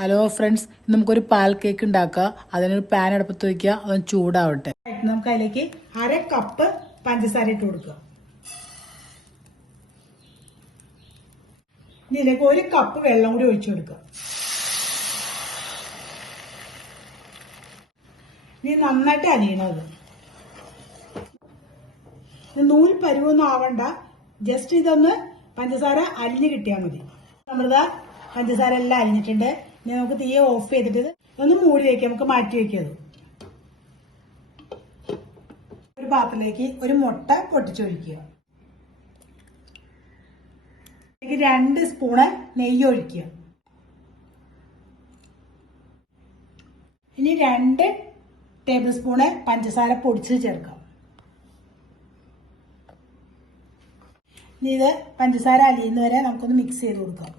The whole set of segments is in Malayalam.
ഹലോ ഫ്രണ്ട്സ്, നമുക്കൊരു പാൽ കേക്ക് ഉണ്ടാക്കാം. അതിനൊരു പാൻ അടുപ്പത്ത് വയ്ക്കുക, അത് ചൂടാവട്ടെ. നമുക്ക് അതിലേക്ക് 1/2 കപ്പ് പഞ്ചസാര ഇട്ട് കൊടുക്കുക. ഇതിലേക്ക് 1 കപ്പ് വെള്ളം കൂടി ഒഴിച്ചു കൊടുക്കുക. ഇനി നന്നായിട്ട് അലിയണത്. നൂൽ പരുവൊന്നും ആവണ്ട, ജസ്റ്റ് ഇതൊന്ന് പഞ്ചസാര അലിഞ്ഞ് കിട്ടിയാൽ മതി. നമ്മളിതാ പഞ്ചസാര എല്ലാം അലിഞ്ഞിട്ടുണ്ട്. ഇനി നമുക്ക് തീ ഓഫ് ചെയ്തിട്ട് ഒന്ന് മൂടി വയ്ക്കാം, നമുക്ക് മാറ്റി വയ്ക്കാം. ഒരു പാത്രത്തിലേക്ക് ഒരു മുട്ട പൊട്ടിച്ചൊഴിക്കുക. 2 സ്പൂണ് നെയ്യ് ഒഴിക്കുക. ഇനി 2 ടേബിൾ സ്പൂണ് പഞ്ചസാര പൊടിച്ച് ചേർക്കാം. ഇനി ഇത് പഞ്ചസാര അലിയുന്നവരെ നമുക്കൊന്ന് മിക്സ് ചെയ്ത് കൊടുക്കാം.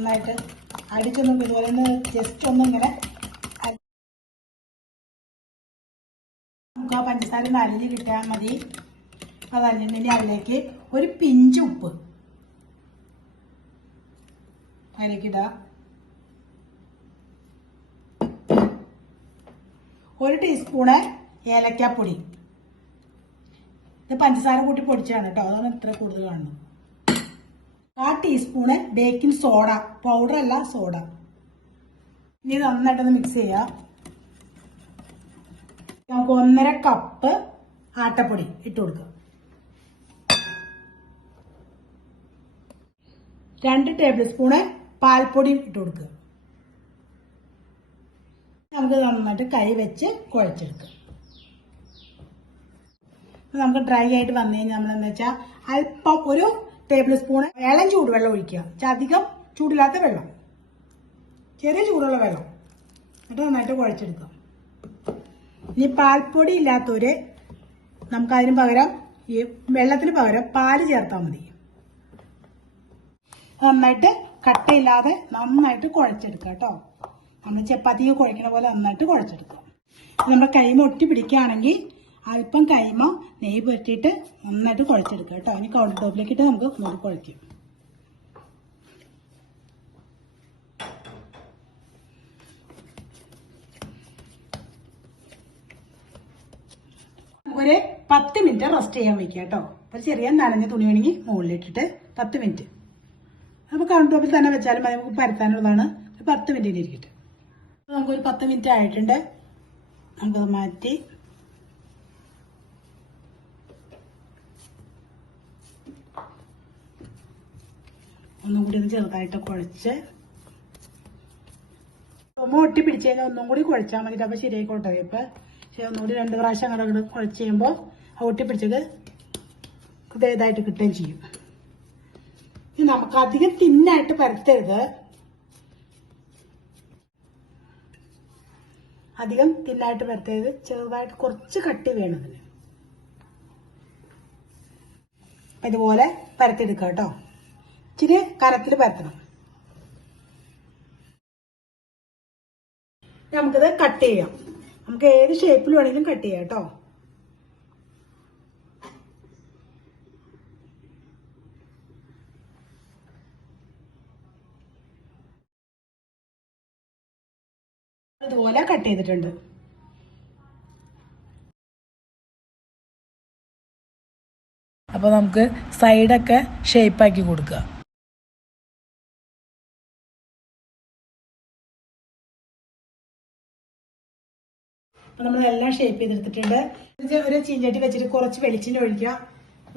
നന്നായിട്ട് അടിച്ചൊന്നും ഇതുപോലെ ഒന്ന് ജസ്റ്റ് ഒന്നിങ്ങനെ നമുക്ക് ആ പഞ്ചസാര ഒന്ന് അലിഞ്ഞ് കിട്ടാൻ മതി. അതല്ലെങ്കിൽ അതിലേക്ക് ഒരു പിഞ്ച് ഉപ്പ് അതിലേക്ക് ഇടാം. 1 ടീസ്പൂണ് ഏലക്കാപ്പൊടി. ഇത് പഞ്ചസാര കൂട്ടി പൊടിച്ചാണ് കേട്ടോ, അതാണ് ഇത്ര കൂടുതൽ കാണുന്നത്. 1/4 ടീസ്പൂണ് ബേക്കിംഗ് സോഡ, പൗഡർ അല്ല സോഡ. ഇനി നന്നായിട്ടൊന്ന് മിക്സ് ചെയ്യാം. നമുക്ക് 1.5 കപ്പ് ആട്ടപ്പൊടി ഇട്ട് കൊടുക്കാം. 2 ടേബിൾ സ്പൂണ് പാൽപ്പൊടി ഇട്ട് കൊടുക്കുക. നമുക്ക് നന്നായിട്ട് കൈ വെച്ച് കുഴച്ചെടുക്കാം. നമുക്ക് ഡ്രൈ ആയിട്ട് വന്നു കഴിഞ്ഞാൽ നമ്മളെന്താ വെച്ചാൽ അല്പം ഒരു ടേബിൾ സ്പൂണ് ഇളം ചൂടുവെള്ളം ഒഴിക്കുക. അധികം ചൂടില്ലാത്ത വെള്ളം, ചെറിയ ചൂടുള്ള വെള്ളം, എന്നിട്ട് നന്നായിട്ട് കുഴച്ചെടുക്കാം. ഇനി പാൽപ്പൊടി ഇല്ലാത്തവര് നമുക്കതിന് പകരം ഈ വെള്ളത്തിന് പകരം പാല് ചേർത്താൽ മതി. നന്നായിട്ട് കട്ടയില്ലാതെ നന്നായിട്ട് കുഴച്ചെടുക്കാം കേട്ടോ. നമ്മൾ ചപ്പാത്തിക്ക് കുഴക്കണ പോലെ നന്നായിട്ട് കുഴച്ചെടുക്കാം. നമ്മുടെ കൈമ ഒട്ടി പിടിക്കുകയാണെങ്കിൽ അല്പം കൈമ നെയ്യ് പുരട്ടിയിട്ട് നന്നായിട്ട് കുഴച്ചെടുക്കുക കേട്ടോ. ഇനി കൗണ്ടർ ടോപ്പിലേക്ക് ഇട്ട് നമുക്ക് ഒന്നുകൂടി കുഴയ്ക്കും. ഒരു 10 മിനിറ്റ് റെസ്റ്റ് ചെയ്യാൻ വയ്ക്കുക കേട്ടോ. ഒരു ചെറിയ നനഞ്ഞ തുണി വേണമെങ്കിൽ മുകളിലിട്ടിട്ട് 10 മിനിറ്റ്. നമുക്ക് കൗണ്ടർ ടോപ്പിൽ തന്നെ വെച്ചാലും മതി, നമുക്ക് പരത്താനുള്ളതാണ്. 10 മിനിറ്റ് ഇരിക്കട്ടെ. നമുക്കൊരു 10 മിനിറ്റ് ആയിട്ടുണ്ട്. നമുക്കത് മാറ്റി ഒന്നും കൂടി ഒന്ന് ചെറുതായിട്ട് കുഴച്ച് ഒട്ടി പിടിച്ച് കഴിഞ്ഞാൽ ഒന്നും കൂടി കുഴച്ചാൽ മതി. അപ്പോൾ ശരിയായിക്കോട്ടെ. ഇപ്പം ഒന്നുകൂടി 2 പ്രാവശ്യം അങ്ങോട്ട് കുഴച്ച് ചെയ്യുമ്പോൾ ആ ഒട്ടി പിടിച്ചത് ഇതായിട്ട് കിട്ടുകയും ചെയ്യും. ഇനി നമുക്ക് അധികം തിന്നായിട്ട് പരത്തരുത്, അധികം തിന്നായിട്ട് പരത്തരുത്, ചെറുതായിട്ട് കുറച്ച് കട്ടി വേണം അതിന്. ഇതുപോലെ പരത്തിയെടുക്കുക കേട്ടോ. ഇച്ചിരി കനത്തിൽ പരത്തണം. നമുക്കിത് കട്ട് ചെയ്യാം. നമുക്ക് ഏത് ഷേപ്പിൽ വേണമെങ്കിലും കട്ട് ചെയ്യാം കേട്ടോ. ഇതുപോലെ കട്ട് ചെയ്തിട്ടുണ്ട്. അപ്പോൾ നമുക്ക് സൈഡൊക്കെ ഷേപ്പാക്കി കൊടുക്കുക. നമ്മളെല്ലാം ഷേപ്പ് ചെയ്തെടുത്തിട്ടുണ്ട്. ഒരു ചീഞ്ചട്ടി വെച്ചിട്ട് കുറച്ച് വെളിച്ചെണ്ണ ഒഴിക്കുക.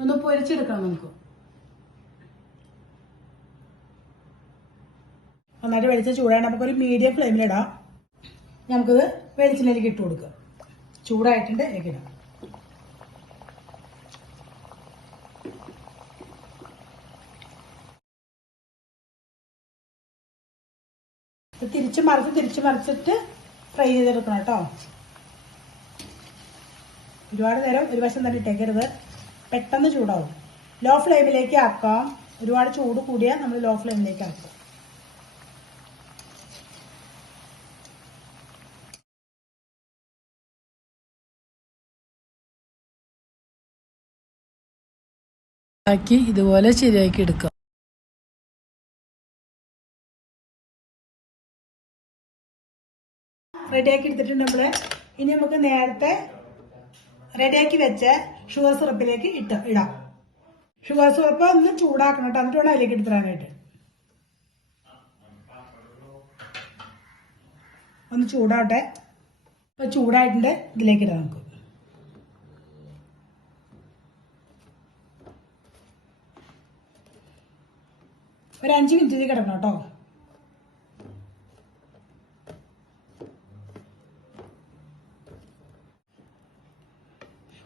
ഒന്ന് പൊരിച്ചെടുക്കണം. നമുക്ക് നന്നായിട്ട് വെളിച്ചെണ്ണ ചൂടാണ്. നമുക്കൊരു മീഡിയം ഫ്ലെയിമിലിടാം. നമുക്കത് വെളിച്ചെണ്ണയിലേക്ക് ഇട്ട് കൊടുക്കുക. ചൂടായിട്ടുണ്ട്, എനിക്കിടാം. തിരിച്ച് മറിച്ചിട്ട് ഫ്രൈ ചെയ്തെടുക്കണം കേട്ടോ. ഒരുപാട് നേരം ഒരു വശം തന്നെ ഇട്ടേക്കരുത്, പെട്ടെന്ന് ചൂടാവും. ലോ ഫ്ലെയിമിലേക്ക് ആക്കാം. ഒരുപാട് ചൂട് കൂടിയാൽ നമ്മൾ ലോ ഫ്ലെയിമിലേക്ക് ആക്കാം. ആക്കി ഇതുപോലെ ശരിയാക്കി എടുക്കുക. റെഡിയാക്കി എടുത്തിട്ടുണ്ട് നമ്മള്. ഇനി നമുക്ക് നേരത്തെ റെഡിയാക്കി വെച്ച ഷുഗർ സിറപ്പിലേക്ക് ഇടാം. ഷുഗർ സിറപ്പ് ഒന്ന് ചൂടാക്കണം കേട്ടോ, എന്നിട്ട് വേണം അതിലേക്ക് എടുത്തിടാനായിട്ട്. ഒന്ന് ചൂടാവട്ടെ. ഇപ്പൊ ചൂടായിട്ടുണ്ട്, ഇതിലേക്ക് ഇടാം നമുക്ക്. ഒരു 5 മിനിറ്റ് കിടക്കണം കേട്ടോ.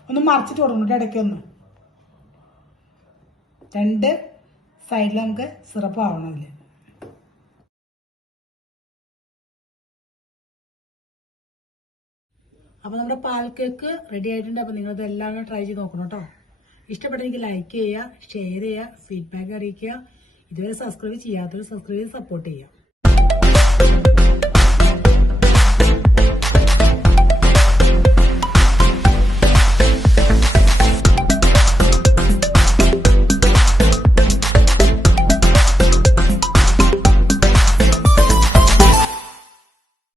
ഒന്ന് മറിച്ചിട്ട് കൊടുക്കണം ഇടയ്ക്കൊന്ന്. 2 സൈഡിൽ നമുക്ക് സിറപ്പ് ആവണം അതില്. അപ്പോൾ നമ്മുടെ പാൽ കേക്ക് റെഡി ആയിട്ടുണ്ട്. അപ്പോൾ നിങ്ങളിത് എല്ലാം ട്രൈ ചെയ്ത് നോക്കണം കേട്ടോ. ഇഷ്ടപ്പെട്ടെങ്കിൽ ലൈക്ക് ചെയ്യുക, ഷെയർ ചെയ്യുക, ഫീഡ്ബാക്ക് അറിയിക്കുക. ഇതുവരെ സബ്സ്ക്രൈബ് ചെയ്യാത്തവർ സബ്സ്ക്രൈബ് ചെയ്ത് സപ്പോർട്ട് ചെയ്യുക.